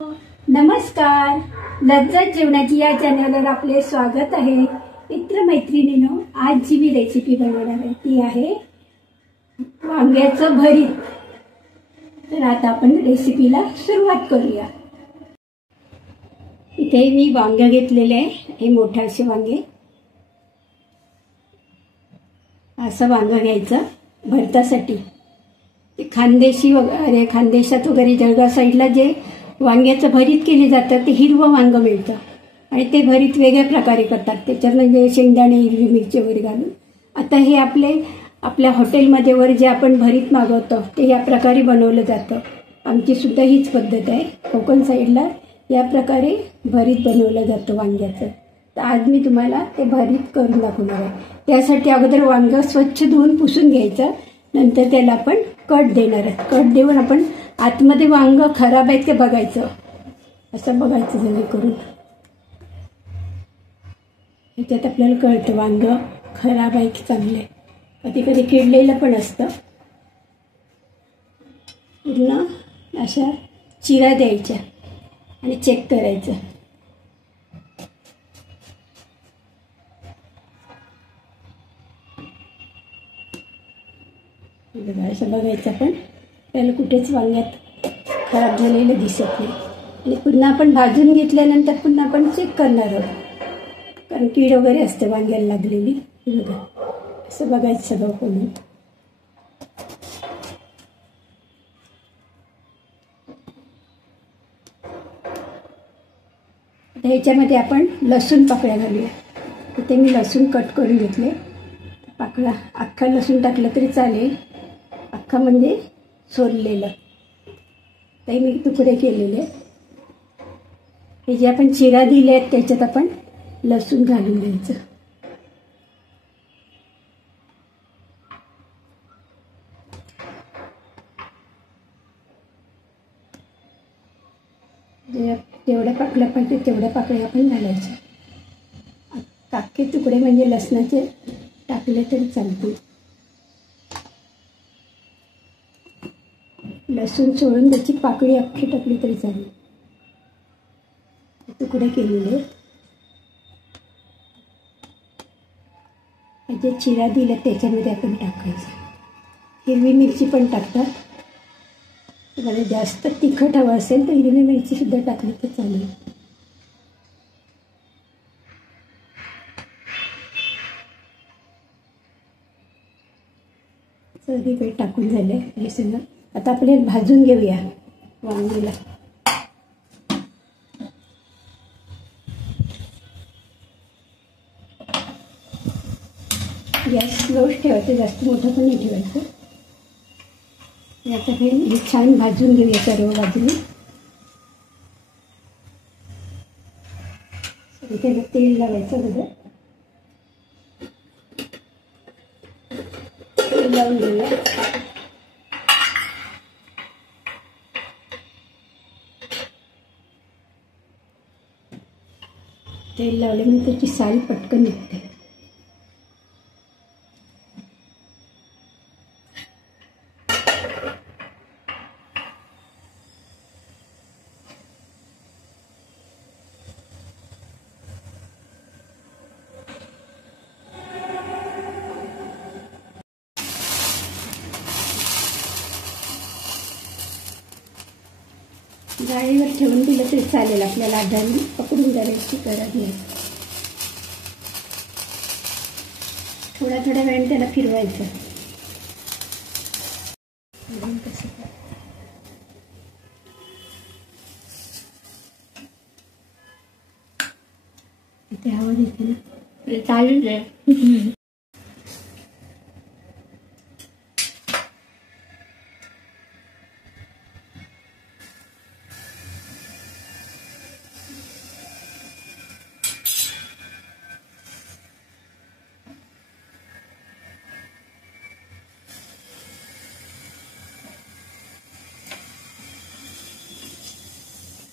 नमस्कार, लज्जत जेवणाची या चॅनलवर आपले स्वागत आहे. मित्र मैत्रिणींनो, आज जी मी रेसिपी बनवणार आहे ती आहे वांग्याचं भरीत. तर आता आपण रेसिपीला सुरुवात करूया. इथे मी वांगे घेतलेले आहे, हे मोठे असे वांगे. असं वांग घ्यायचं भरतासाठी. खानदेशी वगैरे, खानदेशात वगैरे जळगाव साईडला जे वांग्याचं भरीत केले जातं ते हिरवं वांग मिळतं आणि ते भरीत वेगळ्या प्रकारे करतात. त्याच्यात म्हणजे शेंगदाणे, हिरवी मिरची वगैरे घालून. आता हे आपल्या हॉटेलमध्ये वर जे आपण भरीत मागवतो ते या प्रकारे बनवलं जातं. आमची सुद्धा हीच पद्धत आहे. कोकण साईडला या प्रकारे भरीत बनवलं जातं वांग्याचं. तर आज मी तुम्हाला ते भरीत करून दाखवणार आहे. त्यासाठी अगोदर वांग स्वच्छ धुवून पुसून घ्यायचं. नंतर त्याला आपण कट देणार आहे. कट देऊन आपण आतमध्ये वांग खराब आहे ते बघायचं. असं बघायचं जेणेकरून ह्याच्यात आपल्याला कळतं वांग खराब आहे की चांगलं आहे. कधी कधी किडलेलं पण असतं. पूर्ण अशा चिरा द्यायच्या आणि चेक करायचं. असं बघायचं पण त्याला कुठेच वांग्यात खराब झालेलं दिसत नाही. आणि पुन्हा आपण भाजून घेतल्यानंतर पुन्हा आपण चेक करणार आहोत, कारण कीड वगैरे असते वांग्याला लागलेली. बघा, असं बघायचं सगळं खोलून. ह्याच्यामध्ये आपण लसूण पाकळ्या घालूया. इथे मी लसूण कट करून घेतले. पाकळा अख्खा लसूण टाकलं तरी चालेल. अख्खा म्हणजे सोललेलं. ते मी तुकडे केलेले. हे जे आपण चिरा दिले आहेत त्याच्यात आपण लसूण घालून घ्यायचं. जेवढ्या पाकळ्या पाहिजे तेवढ्या पाकळ्या आपण घालायच्या. अख्खे तुकडे म्हणजे लसणाचे टाकले तरी चालतील. लसूण सोडून त्याची पाकळी अख्खी टाकली तरी चालेल. तुकडे केलेले जे चिरा दिला त्याच्यामध्ये आपण टाकायचं. हिरवी मिरची पण टाकतात. तुम्हाला जास्त तिखट हवं असेल तर हिरवी मिरची सुद्धा टाकली तर चालेल. सगळीकडे टाकून झाले हे सगळं. आता आपण भाजून घेऊया वांगीला. गॅस स्लोच ठेवायचं, जास्त मोठं पण नाही ठेवायचं. आता हे छान भाजून घेऊया सर्व बाजूने. त्याला तेल लावायचं बघा. तेल लावून घेऊया. तेल लावल्यामुळे त्याची साल पटकन निघते. जाळीवर ठेवून दिलं तरी चालेल. आपल्याला आधारी पकडून द्यायची गरज नाही. थोड्या वेळाने त्याला फिरवायचं. इथे आवाज येते ना, चालेल आहे.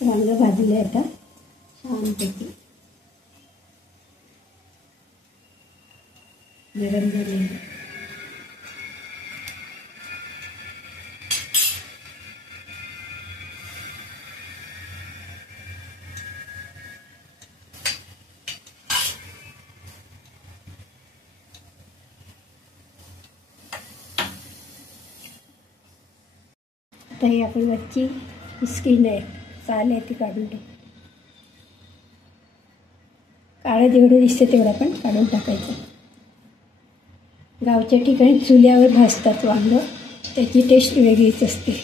वांग भाजले आता छानपैकी. गरम झालेलं. हे आपण वरची स्किन आहे, साल आहे, ती काढून टाकू. काळं जेवढं दिसते तेवढं पण काढून टाकायचं. गावच्या ठिकाणी चुल्यावर भाजतात वांगं, त्याची टेस्ट वेगळीच असते.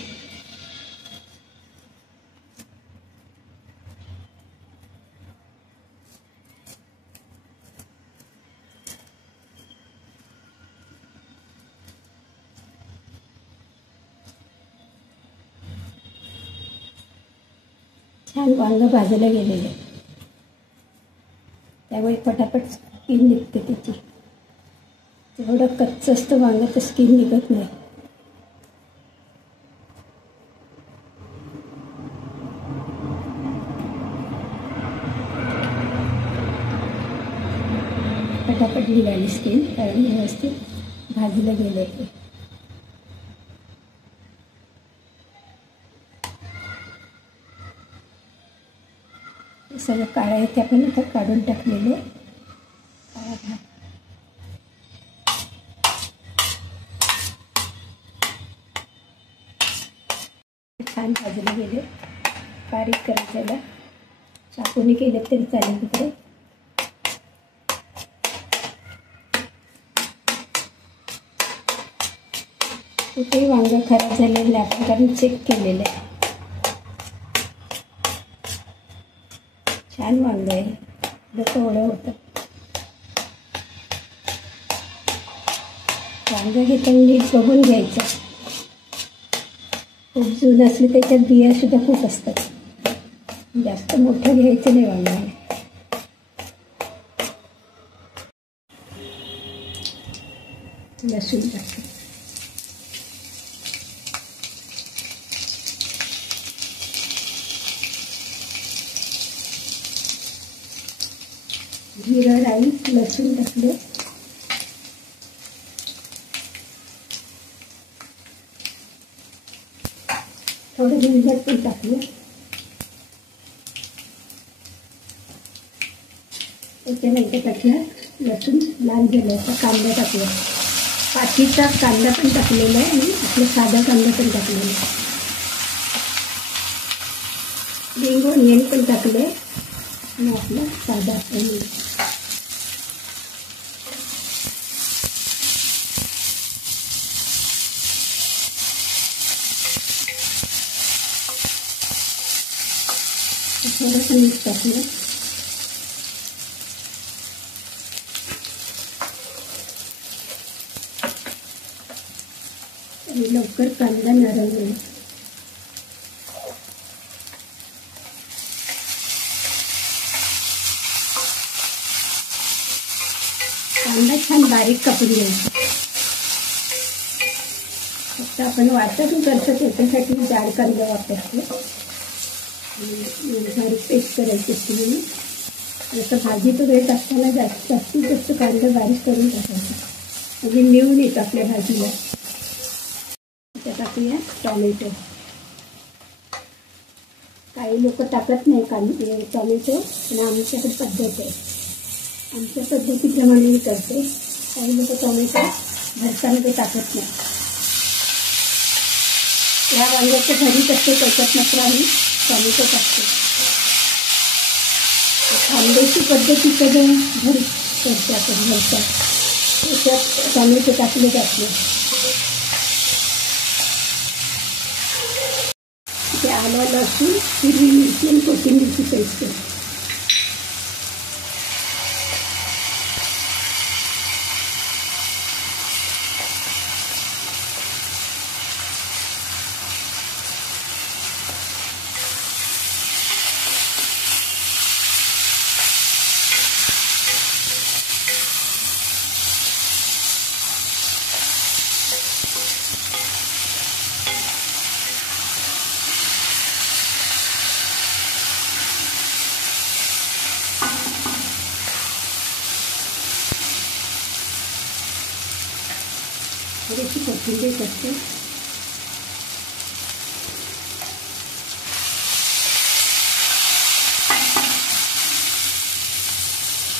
छान वांगं भाजायला गेलेलं आहे, त्यामुळे पटापट स्किन निघते त्याची. जेवढं कच्चं असतं वांगं तर स्किन निघत नाही. पटापट निघाली स्किन, कारण व्यवस्थित भाजलं गेलं आहे. सगळं काळं आहे ते आपण आता काढून टाकलेलं काळा भाग. छान भाजले गेले. बारीक करायला चाकूने केलं तरी चालेल. तिकडे कुठेही वांगं खराब झालेलं आहे आपण, कारण चेक केलेलं आहे. छान वांगं आहे, कोवळं होतं. वांगं घेताना नीट बघून घ्यायचं. खूप जुनं असले त्याच्यात बियासुद्धा खूप असतात. जास्त मोठं घ्यायचं नाही वांगं. लसूण टाकतो. जिरं, राई, लसूण टाकले. थोडं विनेगर पण टाकलं. त्याच्यानंतर टाकला लसूण लाल झाल्याचा कांदा टाकला. पाचीचा कांदा पण टाकलेला आहे आणि आपला साधा कांदा पण टाकलेला आहे. रिंग ओनियन पण टाकले आणि आपला साधा पनीर. थोडंसं मीठ टाकलं. आणि लवकर कांदा नरम होईल. कांदा छान बारीक कापून घ्यायचा. फक्त आपण वाटण करतो त्याच्यासाठी जाड कांदा वापरतो. बारीक पेस्ट करायची असते म्हणून. जसं भाजी तो घेत असताना जास्तीत जास्त कांदा बारीक करून टाकायचा, म्हणजे मिळून येतं आपल्या भाजीला. त्यात टाकूया टॉमॅटो. काही लोक टाकत नाही टॉमॅटो, पण आमच्याकडे पद्धत आहे. आमच्या पद्धतीप्रमाणे मी करते. काही लोक टॉमॅटो भरताना टाकत नाही. या वांग्याचं भरीत असते त्याच्यात मात्र आम्ही टॉमॅटो टाकतो. खानदेशी पद्धतीकडे भरीत करतो आपण भरता, त्याच्यात टॉमॅटो टाकले जाते. ते आलं, लसूण, हिरवी मिरची आणि कोथिंबीरची पेस्ट. थोडीशी कोथिंबीर टाकते.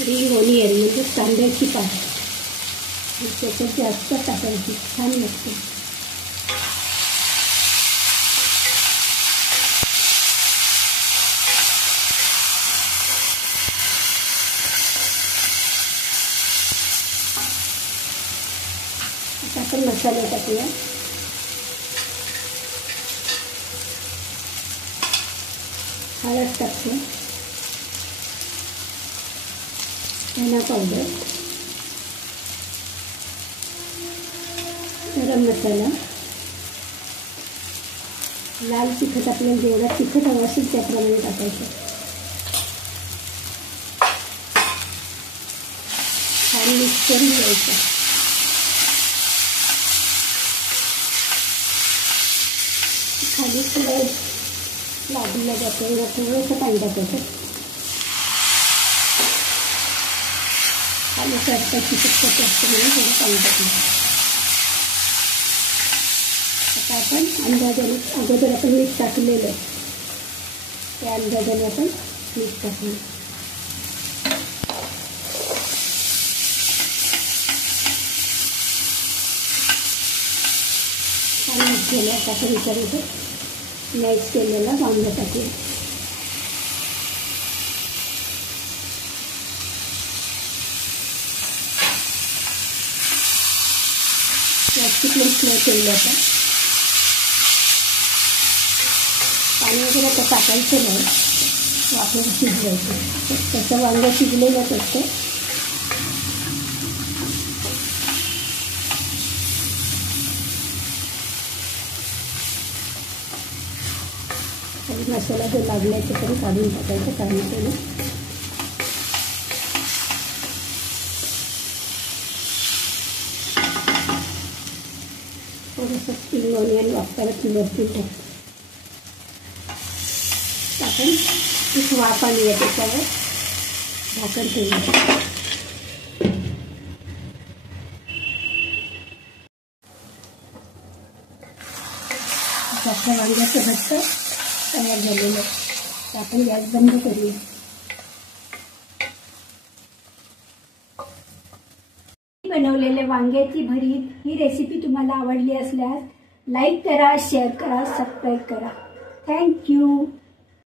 रिंग ओनियन म्हणजे कांद्याची पात, त्याच्यात जास्त टाकायची, छान लागते. मसाले टाकूया. हळद टाकते, धना पावडर, गरम मसाला, लाल तिखट आपल्याला जेवढा तिखट हवं असेल त्याप्रमाणे टाकायचं. छान मिक्स करून घ्यायचं. खाली थोडं लादीला जातं, थोडंसं पाणी टाकायचं. खाली चढता चिकट असतं म्हणून थोडं पाणी टाकायचं. आता आपण अंदाजाने अगोदर आपण मीठ टाकलेलं आहे, त्या अंदाजाने आपण मीठ टाकलं. छान मीठ केलं. आता आपण विचारायचं मॅश केलेला वांगं टाकूया. गॅसची फ्लेम स्लो केली. आता पाणी वगैरे आता टाकायचं नाही, वाफेवर शिजवायचं. तसं वांगं शिजलेलंच असतं. आणि मसाला जो लागला आहे तरी काढून टाकायचं काढून. थोडंसं स्प्रिंग ऑनियन वापरायला वरती टाकतो. आपण एक वाफ आली आहे त्याच्यावर झाकण ठेवूया. आपल्या वांग्याचं घट्ट तयार झालेलं आहे. तर आपण गॅस बंद करूया. बनवलेले वांग्याची भरीत ही रेसिपी तुम्हाला आवडली असल्यास लाईक करा, शेअर करा, सबस्क्राईब करा. थँक्यू.